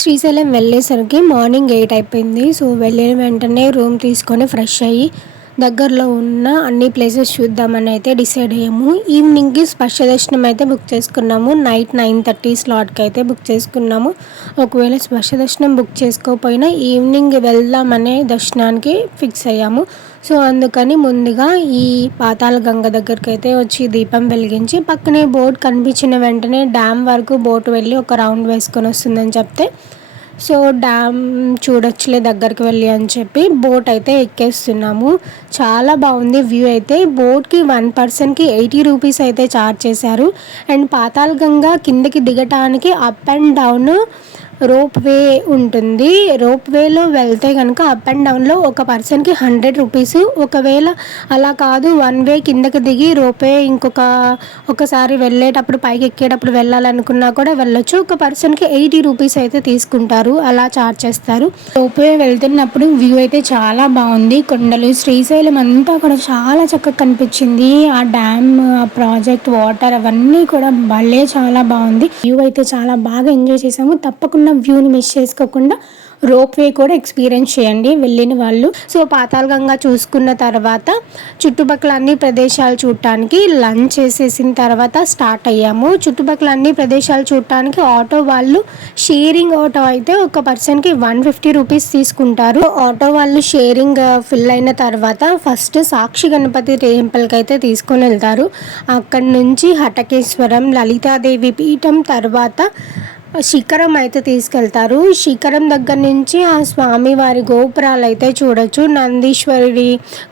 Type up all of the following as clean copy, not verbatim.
శ్రీశైలం వెళ్ళేసరికి మార్నింగ్ 8 అయిపోయింది. సో, వెళ్ళిన వెంటనే రూమ్ తీసుకొని ఫ్రెష్ అయ్యి దగ్గరలో ఉన్న అన్ని ప్లేసెస్ చూద్దామని అయితే డిసైడ్ అయ్యాము. ఈవినింగ్‌కి స్పర్శ దర్శనం అయితే బుక్ చేసుకున్నాము. నైట్ 9:30 స్లాట్‌కి అయితే బుక్ చేసుకున్నాము. ఒకవేళ స్పర్శ దర్శనం బుక్ చేసుకోకపోయినా ఈవినింగ్ వెళ్దామనే దర్శనానికి ఫిక్స్ అయ్యాము. సో, అందుకని ముందుగా ఈ పాతాళ గంగ దగ్గరికి అయితే వచ్చి దీపం వెలిగించి పక్కనే బోట్ కనిపించిన వెంటనే డ్యామ్ వరకు బోట్ వెళ్ళి ఒక రౌండ్ వేసుకొని వస్తుందని చెప్తే, సో డ్యామ్ చూడొచ్చులే దగ్గరికి వెళ్ళి అని చెప్పి బోట్ అయితే ఎక్కేస్తున్నాము. చాలా బాగుంది వ్యూ అయితే. బోట్కి 1 పర్సన్కి 80 రూపీస్ అయితే ఛార్జ్ చేశారు. అండ్ పాతాళ గంగ కిందకి దిగటానికి up and down rope way ఉంటుంది. రోప్ వేలో వెళ్తే కనుక అప్ అండ్ డౌన్లో ఒక పర్సన్కి 100 రూపీస్. ఒకవేళ అలా కాదు, 1 వే కిందకి దిగి రోపే ఒకసారి వెళ్ళేటప్పుడు పైకి ఎక్కేటప్పుడు వెళ్ళాలనుకున్నా కూడా వెళ్ళొచ్చు. ఒక పర్సన్కి 80 రూపీస్ అయితే తీసుకుంటారు, అలా ఛార్జ్ చేస్తారు. రోప్ వే వెళ్తున్నప్పుడు వ్యూ అయితే చాలా బాగుంది. కొండలు, శ్రీశైలం అంతా కూడా చాలా చక్కగా కనిపించింది. ఆ డ్యామ్, ఆ ప్రాజెక్ట్, వాటర్ అవన్నీ కూడా భలే చాలా బాగుంది. వ్యూ అయితే చాలా బాగా ఎంజాయ్ చేసాము. తప్పకుండా వ్యూని మిస్ చేసుకోకుండా రోప్ వే కూడా ఎక్స్పీరియన్స్ చేయండి వెళ్ళిన వాళ్ళు. సో, పాతాళ గంగ చూసుకున్న తర్వాత చుట్టుపక్కల అన్ని ప్రదేశాలు చూడటానికి లంచ్ చేసేసిన తర్వాత స్టార్ట్ అయ్యాము. చుట్టుపక్కల అన్ని ప్రదేశాలు చూడటానికి ఆటో వాళ్ళు షేరింగ్ ఆటో అయితే ఒక పర్సన్కి 150 రూపీస్ తీసుకుంటారు. ఆటో వాళ్ళు షేరింగ్ ఫిల్ అయిన తర్వాత ఫస్ట్ సాక్షి గణపతి టెంపుల్కి అయితే తీసుకొని వెళ్తారు. అక్కడి నుంచి హటకేశ్వరం, లలితాదేవి పీఠం, తర్వాత శిఖరం అయితే తీసుకెళ్తారు. శిఖరం దగ్గర నుంచి ఆ స్వామివారి గోపురాలు అయితే చూడొచ్చు నందీశ్వరి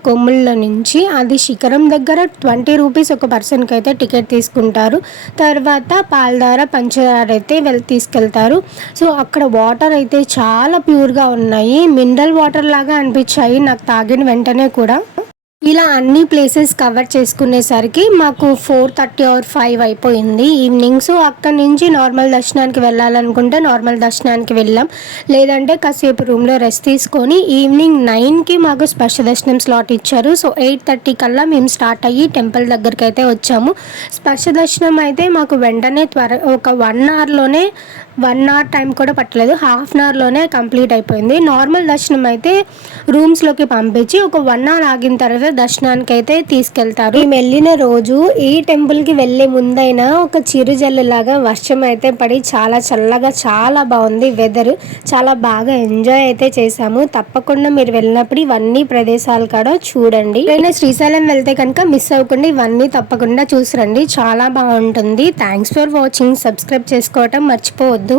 కొమ్ముళ్ళ నుంచి. అది శిఖరం దగ్గర 20 రూపీస్ ఒక పర్సన్కి అయితే టికెట్ తీసుకుంటారు. తర్వాత పాలధార, పంచదార అయితే తీసుకెళ్తారు. సో, అక్కడ వాటర్ అయితే చాలా ప్యూర్గా ఉన్నాయి. మినరల్ వాటర్ లాగా అనిపించాయి నాకు తాగిన వెంటనే కూడా. ఇలా అన్ని ప్లేసెస్ కవర్ చేసుకునేసరికి మాకు 4:30 ఆర్ 5 అయిపోయింది ఈవినింగ్. సో, అక్కడి నుంచి నార్మల్ దర్శనానికి వెళ్ళాలనుకుంటే నార్మల్ దర్శనానికి వెళ్ళాం. లేదంటే కాసేపు రూమ్లో రెస్ట్ తీసుకొని ఈవినింగ్ 9కి మాకు స్పర్శ దర్శనం స్లాట్ ఇచ్చారు. సో, 8:30 కల్లా మేము స్టార్ట్ అయ్యి టెంపుల్ దగ్గరికి అయితే వచ్చాము. స్పర్శ దర్శనం అయితే మాకు వెంటనే ఒక 1 అవర్లోనే 1 అవర్ టైం కూడా పట్టలేదు, హాఫ్ అన్ అవర్లోనే కంప్లీట్ అయిపోయింది. నార్మల్ దర్శనం అయితే రూమ్స్లోకి పంపించి ఒక 1 అవర్ ఆగిన తర్వాత దర్శనానికి అయితే తీసుకెళ్తారు. మేము వెళ్ళిన రోజు ఈ టెంపుల్కి వెళ్ళే ముందైనా ఒక చిరుజల్లులాగా వర్షం అయితే పడి చాలా చల్లగా చాలా బాగుంది వెదర్. చాలా బాగా ఎంజాయ్ అయితే చేసాము. తప్పకుండా మీరు వెళ్ళినప్పుడు ఇవన్నీ ప్రదేశాలు కూడా చూడండి. అయినా శ్రీశైలం వెళ్తే కనుక మిస్ అవ్వకుండా ఇవన్నీ తప్పకుండా చూసిరండి, చాలా బాగుంటుంది. Thanks for watching. సబ్స్క్రైబ్ చేసుకోవటం మర్చిపోవద్దు.